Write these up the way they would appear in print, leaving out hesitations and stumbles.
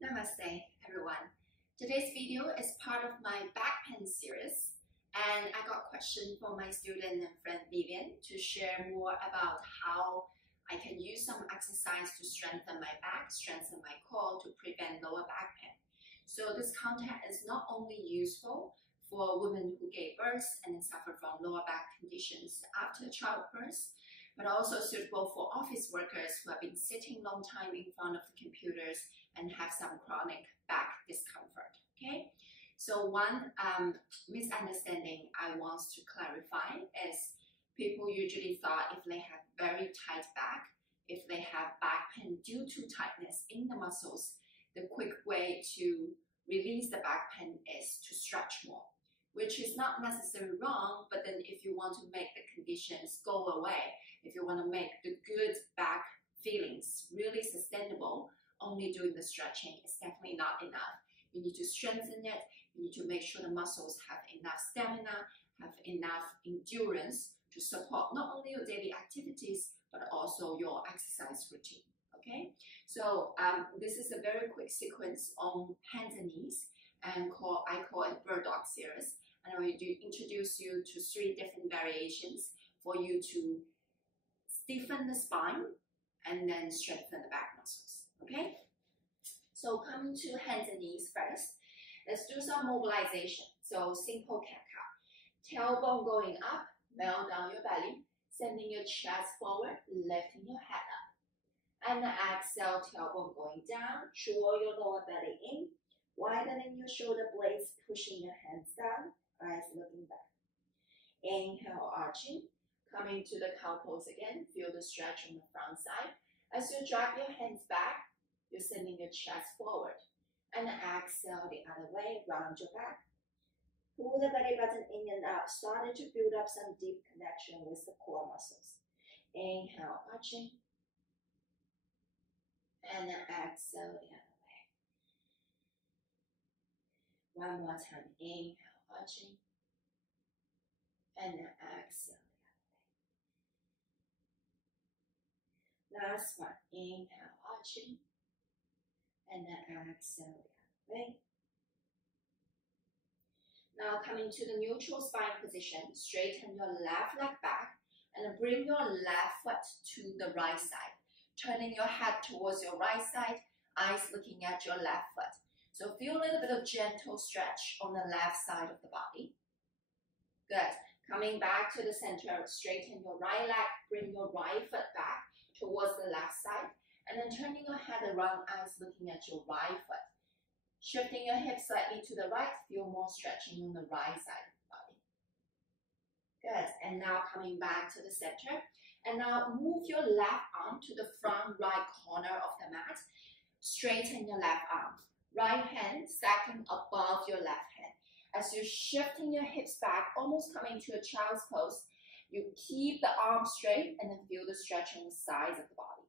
Namaste, everyone. Today's video is part of my back pain series, and I got a question from my student and friend Vivian to share more about how I can use some exercise to strengthen my back, strengthen my core to prevent lower back pain. So this content is not only useful for women who gave birth and suffer from lower back conditions after childbirth, but also suitable for office workers who have been sitting long time in front of the computers and have some chronic back discomfort. Okay, so one misunderstanding I want to clarify is people usually thought if they have very tight back, if they have back pain due to tightness in the muscles, the quick way to release the back pain is to stretch more, which is not necessarily wrong, but then if you want to make the conditions go away, if you want to make the good back feelings really sustainable, only doing the stretching is definitely not enough. You need to strengthen it. You need to make sure the muscles have enough stamina, have enough endurance to support not only your daily activities, but also your exercise routine. Okay, so this is a very quick sequence on hands and knees, and I call it bird dog series. And I will introduce you to 3 different variations for you to stiffen the spine and then strengthen the back muscles. Okay, so coming to hands and knees first, let's do some mobilization. So simple cat cow, tailbone going up, melt down your belly, sending your chest forward, lifting your head up, and exhale, tailbone going down, draw your lower belly in, widening your shoulder blades, pushing your hands down, eyes looking back. Inhale, arching, coming to the cow pose again, feel the stretch on the front side. As you drag your hands back, you're sending your chest forward. And exhale the other way, round your back. Pull the belly button in and out, starting to build up some deep connection with the core muscles. Inhale, arching. And exhale the other way. One more time, inhale, arching. And exhale the other way. Last one, inhale, arching. And then exhale the other way. Now coming to the neutral spine position, straighten your left leg back and bring your left foot to the right side. Turning your head towards your right side, eyes looking at your left foot. So feel a little bit of gentle stretch on the left side of the body. Good. Coming back to the center, straighten your right leg, bring your right foot back towards the left side. And then turning your head around, eyes looking at your right foot. Shifting your hips slightly to the right, feel more stretching on the right side of the body. Good, and now coming back to the center. And now move your left arm to the front right corner of the mat. Straighten your left arm. Right hand stacking above your left hand. As you're shifting your hips back, almost coming to a child's pose, you keep the arm straight and then feel the stretch on the sides of the body.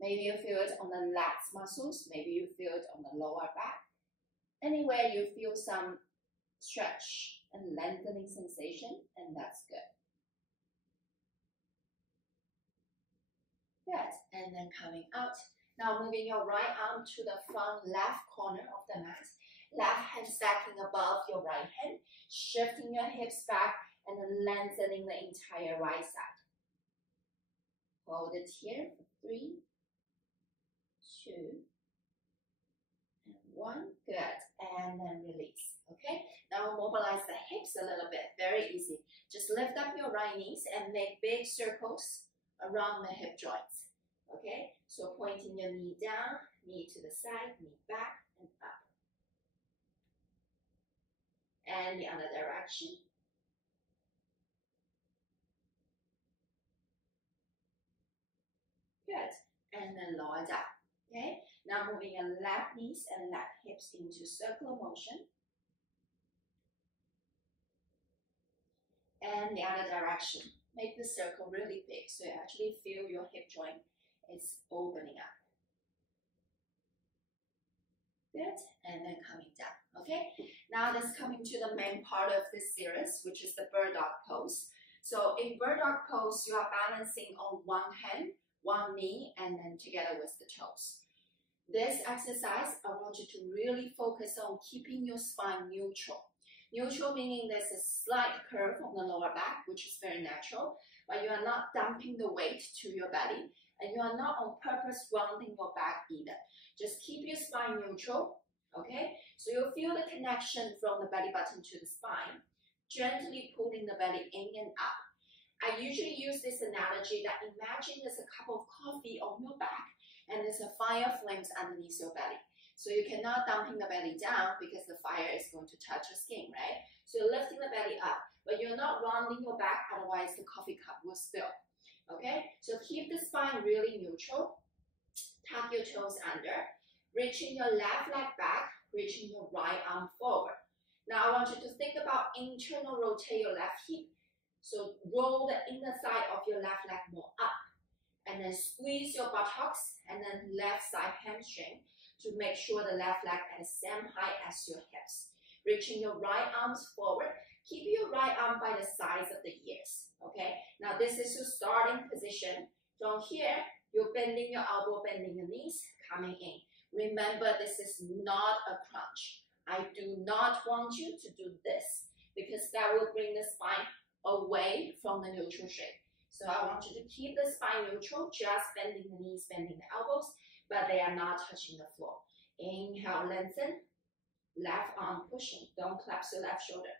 Maybe you feel it on the lats muscles, maybe you feel it on the lower back. Anywhere you feel some stretch and lengthening sensation, and that's good. Good, and then coming out. Now moving your right arm to the front left corner of the mat. Left hand stacking above your right hand, shifting your hips back and then lengthening the entire right side. Hold it here for 3, 2, and 1. Good. And then release. Okay. Now mobilize the hips a little bit. Very easy. Just lift up your right knees and make big circles around the hip joints. Okay. So pointing your knee down, knee to the side, knee back and up. And the other direction. Good. And then lower down. Okay, now moving your left knees and left hips into circular motion. And the other direction. Make the circle really big so you actually feel your hip joint is opening up. Good, and then coming down. Okay, now that's coming to the main part of this series, which is the bird dog pose. So in bird dog pose, you are balancing on one hand, one knee, and then together with the toes. This exercise, I want you to really focus on keeping your spine neutral. Neutral meaning there's a slight curve on the lower back, which is very natural, but you are not dumping the weight to your belly, and you are not on purpose rounding your back either. Just keep your spine neutral, okay? So you'll feel the connection from the belly button to the spine, gently pulling the belly in and up. I usually use this analogy that imagine there's a cup of coffee on your back, and there's a fire flames underneath your belly. So you cannot dumping the belly down because the fire is going to touch your skin, right? So you're lifting the belly up, but you're not rounding your back, otherwise the coffee cup will spill. Okay, so keep the spine really neutral. Tuck your toes under, reaching your left leg back, reaching your right arm forward. Now I want you to think about internal rotate your left hip. So roll the inner thigh of your left leg more up, and then squeeze your buttocks and then left side hamstring to make sure the left leg at the same height as your hips. Reaching your right arms forward. Keep your right arm by the sides of the ears, okay? Now this is your starting position. From here, you're bending your elbow, bending your knees, coming in. Remember, this is not a crunch. I do not want you to do this because that will bring the spine away from the neutral shape. So I want you to keep the spine neutral, just bending the knees, bending the elbows, but they are not touching the floor. Inhale, lengthen. Left arm pushing. Don't collapse your left shoulder.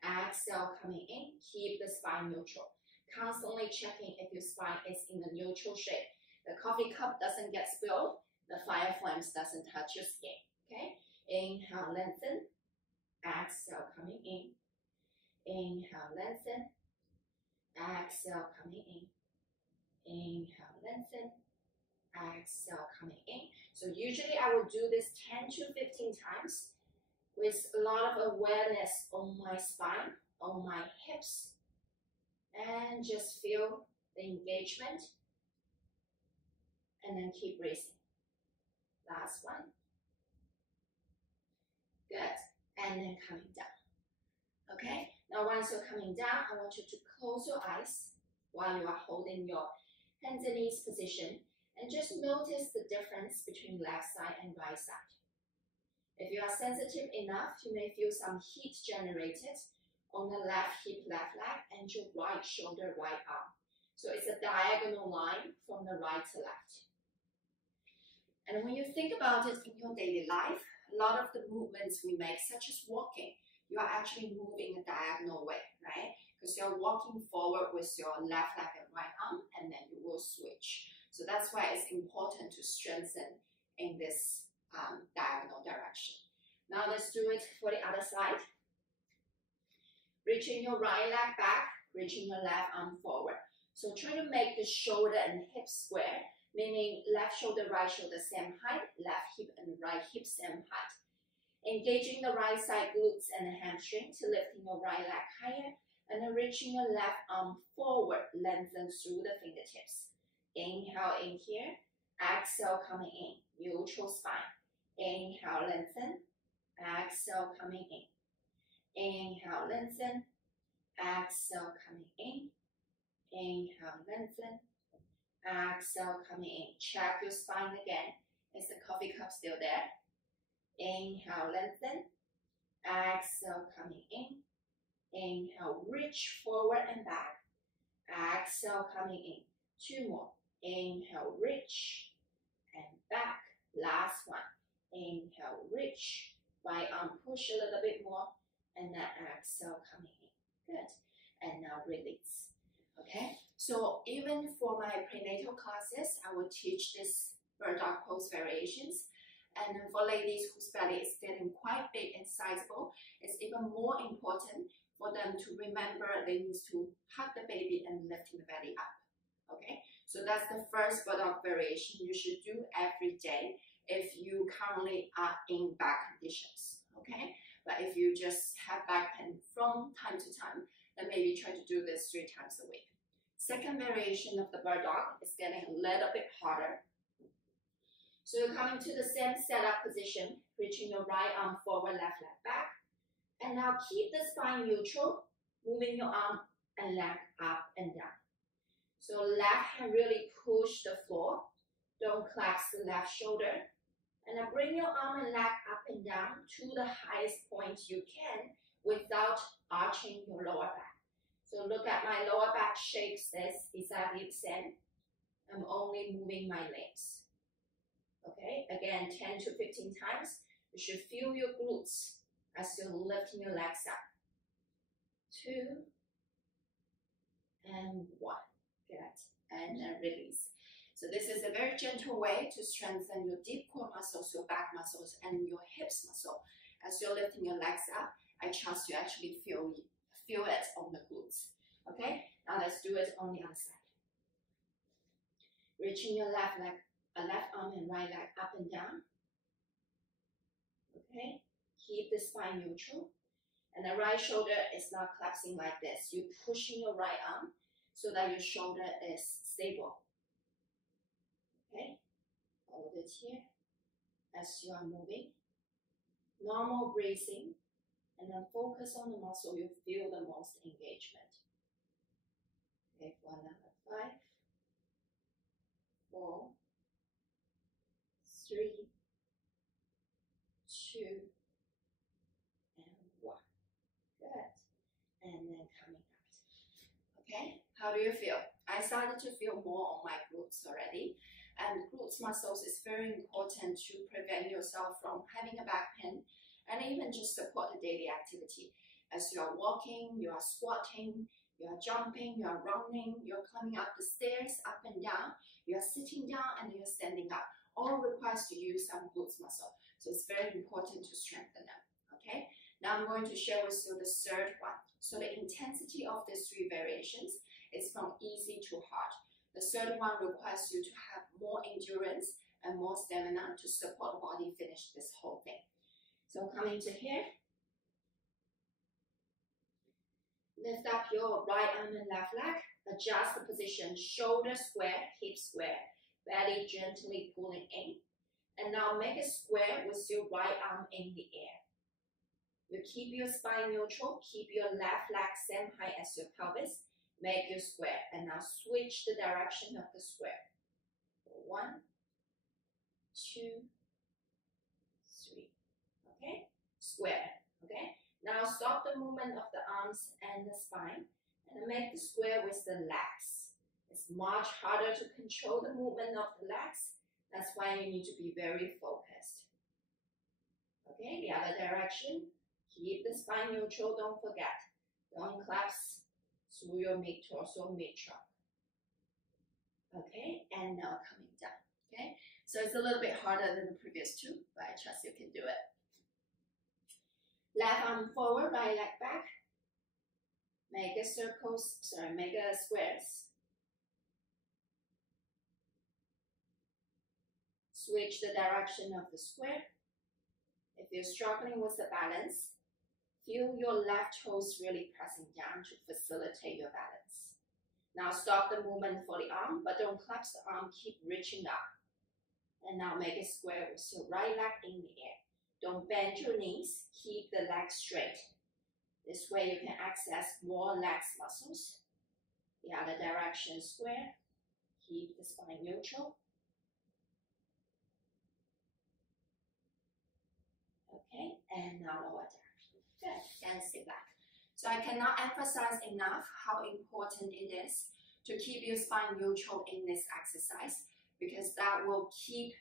Exhale, coming in. Keep the spine neutral. Constantly checking if your spine is in the neutral shape. The coffee cup doesn't get spilled. The fire flames doesn't touch your skin. Okay? Inhale, lengthen. Exhale, coming in. Inhale, lengthen. Exhale, coming in. Inhale, lengthen. Exhale, coming in. So usually I will do this 10 to 15 times with a lot of awareness on my spine, on my hips, and just feel the engagement, and then keep breathing. Last one. Good. And then coming down. Okay? Now once you're coming down, I want you to close your eyes while you are holding your hands and knees position, and just notice the difference between left side and right side. If you are sensitive enough, you may feel some heat generated on the left hip, left leg, and your right shoulder, right arm. So it's a diagonal line from the right to left. And when you think about it in your daily life, a lot of the movements we make, such as walking, you are actually moving a diagonal way, right? Because you're walking forward with your left leg and right arm, and then you will switch. So that's why it's important to strengthen in this diagonal direction. Now let's do it for the other side. Reaching your right leg back, reaching your left arm forward. So try to make the shoulder and hip square, meaning left shoulder, right shoulder, same height, left hip and right hip, same height. Engaging the right side glutes and hamstring to lifting your right leg higher, and then reaching your left arm forward, lengthen through the fingertips. Inhale in here, exhale coming in, neutral spine. Inhale, lengthen, exhale coming in. Inhale, lengthen, exhale coming in. Inhale, lengthen, exhale coming in. Check your spine again. Is the coffee cup still there? Inhale, lengthen, exhale coming in. Inhale, reach forward and back. Exhale coming in. Two more. Inhale, reach and back. Last one. Inhale, reach. Right arm push a little bit more, and then exhale coming in. Good. And now release. Okay. So even for my prenatal classes, I will teach this bird dog pose variations. And for ladies whose belly is getting quite big and sizable, it's even more important for them to remember they need to hug the baby and lift the belly up. Okay, so that's the first bird dog variation you should do every day if you currently are in back conditions. Okay, but if you just have back pain from time to time, then maybe try to do this 3 times a week. Second variation of the bird dog is getting a little bit harder. So you're coming to the same setup position, reaching your right arm forward, left leg back. And now keep the spine neutral, moving your arm and leg up and down. So left hand really push the floor. Don't collapse the left shoulder. bring your arm and leg up and down to the highest point you can without arching your lower back. So look at my lower back shape says exactly the same. I'm only moving my legs. Okay, again, 10 to 15 times. You should feel your glutes as you're lifting your legs up. 2 and 1. Good. And then release. So this is a very gentle way to strengthen your deep core muscles, your back muscles, and your hips muscle. As you're lifting your legs up, I trust you actually feel it on the glutes. Okay, now let's do it on the other side. Reaching your left leg, left arm and right leg up and down. Okay, keep the spine neutral. And the right shoulder is not collapsing like this. You're pushing your right arm so that your shoulder is stable. Okay, hold it here as you are moving. Normal breathing, and then focus on the muscle you feel the most engagement. Okay, 1 another 5, 4, 3, 2, and 1. Good. And then coming out. Okay, how do you feel? I started to feel more on my glutes already. And glutes muscles is very important to prevent yourself from having a back pain and even just support the daily activity. As you are walking, you are squatting, you are jumping, you are running, you're climbing up the stairs, up and down, you are sitting down and you're standing up. All requires to use some glutes muscle. So it's very important to strengthen them. Okay, now I'm going to share with you the third one. So the intensity of these 3 variations is from easy to hard. The third one requires you to have more endurance and more stamina to support the body finish this whole thing. So coming to here, lift up your right arm and left leg, adjust the position, shoulder square, hip square, belly gently pulling in. And now make a square with your right arm in the air. You keep your spine neutral, keep your left leg same height as your pelvis. Make your square, and now switch the direction of the square. 1, 2, 3. Okay, square. Okay, now stop the movement of the arms and the spine, and make the square with the legs. It's much harder to control the movement of the legs. That's why you need to be very focused. Okay, the other direction. Keep the spine neutral. Don't forget. Don't collapse through your mid-torso, mid-trunk. Okay, and now coming down. Okay, so it's a little bit harder than the previous 2, but I trust you can do it. Left arm forward, right leg back. Make a squares. Switch the direction of the square. If you're struggling with the balance, feel your left toes really pressing down to facilitate your balance. Now stop the movement for the arm, but don't collapse the arm, keep reaching up. And now make a square with your right leg in the air. Don't bend your knees, keep the leg straight. This way you can access more legs muscles. The other direction square, keep the spine neutral. Okay, and now lower down. Good, and sit back. So I cannot emphasize enough how important it is to keep your spine neutral in this exercise, because that will keep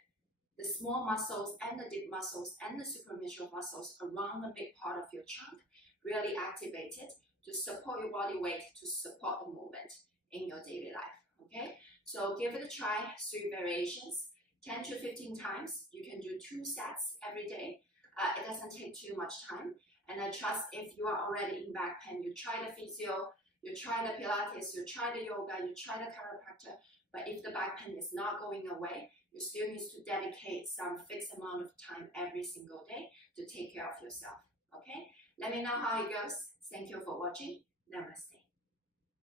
the small muscles and the deep muscles and the superficial muscles around the big part of your trunk really activated to support your body weight, to support the movement in your daily life. Okay, so give it a try. 3 variations, 10 to 15 times. You can do 2 sets every day. It doesn't take too much time. And I trust if you are already in back pain, you try the physio, you try the Pilates, you try the yoga, you try the chiropractor, but if the back pain is not going away, you still need to dedicate some fixed amount of time every single day to take care of yourself. Okay? Let me know how it goes. Thank you for watching. Namaste.